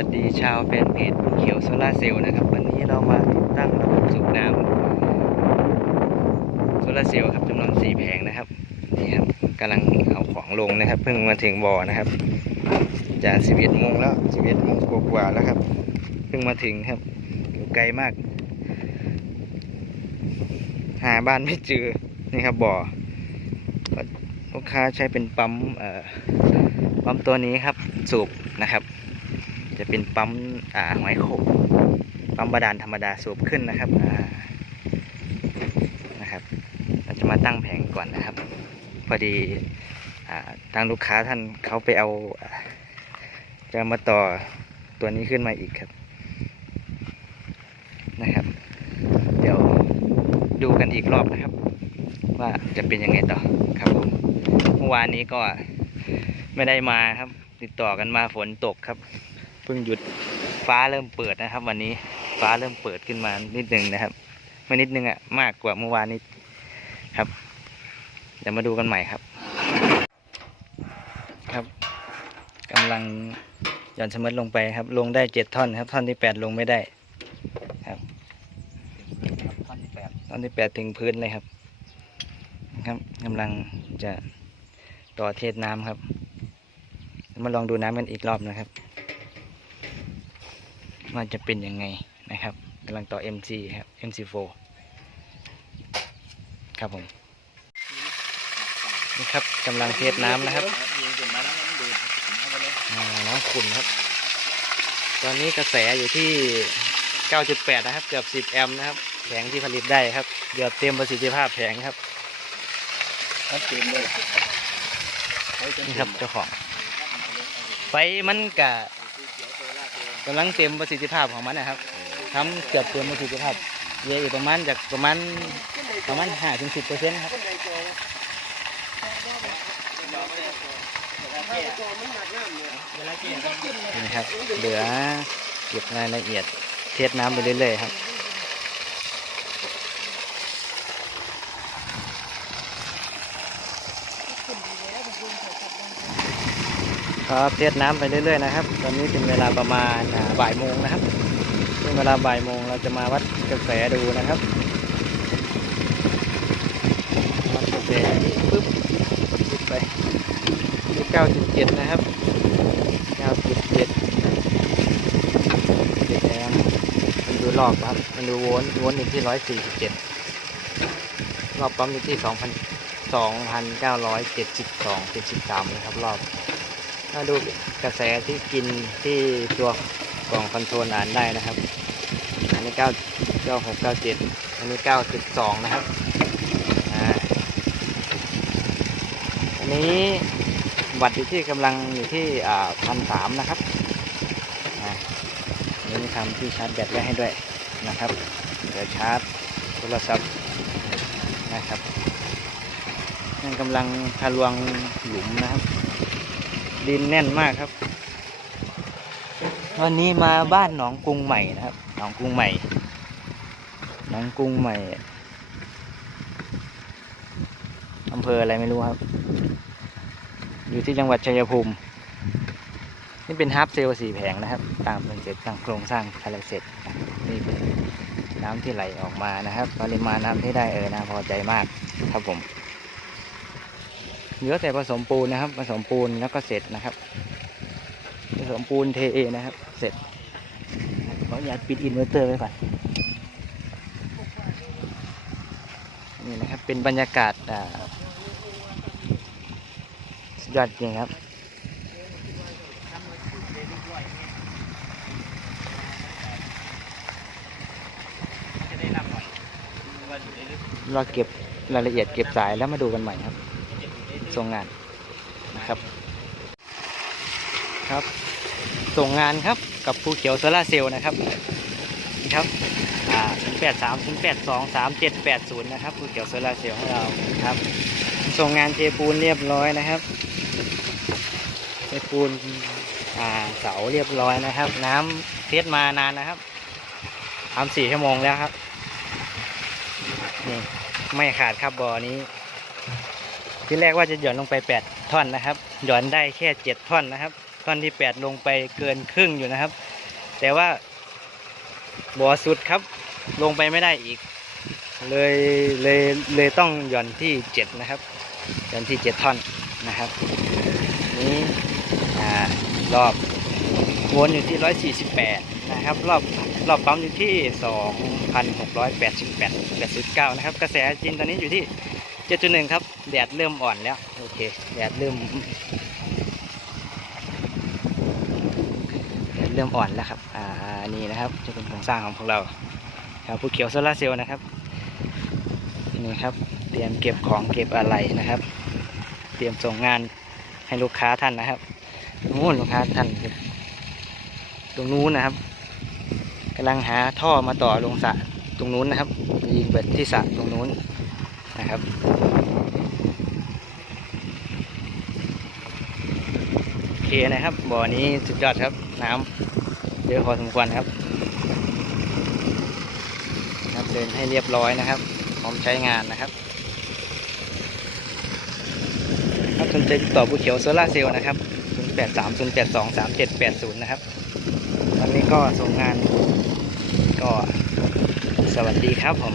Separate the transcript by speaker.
Speaker 1: ัสดีชาวแฟนเพจเขียวโซลาร์เซลล์นะครับ วันนี้เรามาติดตั้งระบบสูบน้ำโซลาร์เซลล์ครับจำนวนสี่แผงนะครับนี่ครับกำลังเอาของลงนะครับเพิ่งมาถึงบ่อนะครับจะสิบเอ็ดโมงแล้วสิบเอ็ดโมงกว่าๆแล้วครับ เพิ่งมาถึงครับอยู่ไกลมาก หาบ้านไม่เจอนี่ครับบ่อลูกค้าใช้เป็นปั๊มเอ่อปั๊มตัวนี้ครับสูบนะครับ จะเป็นปั๊มอ่าหอยโขงปั๊มบาดาลธรรมดาสูบขึ้นนะครับอ่านะครับ เราจะมาตั้งแผงก่อนนะครับ พอดีอ่าทางลูกค้าท่านเขาไปเอาจะมาต่อตัวนี้ขึ้นมาอีกครับนะครับ เดี๋ยวดูกันอีกรอบนะครับ ว่าจะเป็นยังไงต่อครับผมเมื่อวานนี้ก็ไม่ได้มาครับ ติดต่อกันมาฝนตกครับ พิ่งหยุดฟ้าเริ่มเปิดนะครับ วันนี้ฟ้าเริ่มเปิดขึ้นมานิดนึงนะครับไม่นิดนึงอะ่ะมากกว่าเมื่อวานนี้ครับ เดี๋ยวมาดูกันใหม่ครับ ครับกำลังหย่อนสมัดลงไปครับ ลงได้เจ็ดท่อนครับ ท่อนที่แปดลงไม่ได้ครับท่อนที่แปดท่อนที่แปดถึงพื้นเลยครับ ครับกำลังจะต่อเทศน้ำครับ มาลองดูน้ำกันอีกรอบนะครับ ว่าจะเป็นยังไงนะครับกำลังต่อ MC ครับ MC4 ครับผมนี่ครับกำลังเทน้ำนะครับน้ำขุ่นครับ ตอนนี้กระแสอยู่ที่ 9.8 นะครับ เกือบ 10 แอมป์นะครับแผงที่ผลิตได้ครับเกือบเต็มประสิทธิภาพแผงครับนี่ครับเจ้าของไฟมันกะ กำลังเต็มประสิทธิภาพของมันนะครับทำเกือบเต็มประสิทธิภาพเยอะออีกประมาณจากประมาณประมาณห้าถึงสิบเปอร์เซ็นต์ครับนี่ครับเหลือเก็บรายละเอียดเทสน้ำไปเรื่อยๆครับ ครับเทสน้ำไปเรื่อยๆนะครับ ตอนนี้เป็นเวลาประมาณบ่ายโมงนะครับเป็นเวลาบ่ายโมงเราจะมาวัดกระแสดูนะครับวัดกระแสปึ๊บปึ๊บไปที่เก้าจุดเจ็ดนะครับเก้าจุดเจ็ดเจ็ดแอมป์มันดูรอบครับมันดูโวลต์โวลต์อยู่ที่ร้อยสี่สิบเจ็ดรอบปั๊มอยู่ที่สองพันสองพันเก้าร้อยเจ็ดสิบสองเจ็ดสิบสามนะครับรอบ มาดูกระแสที่กินที่ตัวกล่องคอนโทรลอ่านได้นะครับ อันนี้9 9 6 9 7อันนี้9.2นะครับอันนี้วัตต์อยู่ที่กำลังอยู่ที่อ่าพันสามนะครับอันนี้ทำที่ชาร์จแบตไว้ให้ด้วยนะครับเดี๋ยวชาร์จโทรศัพท์นะครับนั่นกำลังทะลวงหลุมนะครับ ดินแน่นมากครับ วันนี้มาบ้านหนองกรุงใหม่นะครับ หนองกรุงใหม่ หนองกรุงใหม่อำเภออะไรไม่รู้ครับ อยู่ที่จังหวัดชัยภูมิ นี่เป็นฮับเซลล์สี่แผงนะครับ ตามเป็นเสร็จตั้งโครงสร้างอะไรเสร็จนี่เป็นน้ำที่ไหลออกมานะครับ ปริมาณน้ำที่ได้เออน่าพอใจมากครับผม เหลือแต่ผสมปูนนะครับ ผสมปูนแล้วก็เสร็จนะครับ ผสมปูนเทนะครับ เสร็จขออนุญาตปิดอินเวอร์เตอร์ไว้ก่อนนี่นะครับเป็นบรรยากาศอ่าสุดยอดจริงครับเราเก็บรายละเอียดเก็บสายแล้วมาดูกันใหม่ครับ ส่งงานนะครับ ครับ ส่งงานครับกับภูเขียวโซลาร์เซลล์นะครับนี่ครับอ่าแปดสามศูนย์แปดสองสามเจ็ดแปดศูนย์นะครับภูเขียวโซลาร์เซลล์ของเราครับ ส่งงานเทปูนเรียบร้อยนะครับเทปูนอ่าเสาเรียบร้อยนะครับ น้ำเทสมานานนะครับทำสี่ชั่วโมงแล้วครับนี่ไม่ขาดครับบ่อนี้ ที่แรกว่าจะหย่อนลงไป 8 ท่อนนะครับ หย่อนได้แค่ 7 ท่อนนะครับ ท่อนที่ 8 ลงไปเกินครึ่งอยู่นะครับ แต่ว่าบ่อสุดครับ ลงไปไม่ได้อีก เลยเลยเลยต้องหย่อนที่เจ็ดนะครับ หย่อนที่เจ็ดท่อนนะครับ นี้อ่ารอบวนอยู่ที่ร้อยสี่สิบแปดนะครับ รอบรอบปั๊มอยู่ที่สองพันหกร้อยแปดสิบแปดแปดสิบเก้านะครับ กระแสจริงตอนนี้อยู่ที่ เจ็ดจุดหนึ่งครับ แดดเริ่มอ่อนแล้ว โอเค แดดเริ่มเริ่มอ่อนแล้วครับ อ่า นี่นะครับ จะเป็นโครงสร้างของพวกเราครับภูเขียวโซลาร์เซลล์นะครับ นี่ครับ เตรียมเก็บของเก็บอะไรนะครับ เตรียมส่งงานให้ลูกค้าท่านนะครับนู้นลูกค้าท่าน ตรงนู้นนะครับกำลังหาท่อมาต่อลงสระตรงนู้นนะครับ ยิงเปิดที่สระตรงนู้น นะครับโอเคนะครับบ่อนี้สุดยอดครับน้ำเยอะพอสมควรครับครับเดินให้เรียบร้อยนะครับพร้อมใช้งานนะครับถ้าสนใจติดต่อผู้เขียวโซล่าเซลล์นะครับ 083 082 3780 นะครับ วันนี้ก็ส่งงานก็สวัสดีครับผม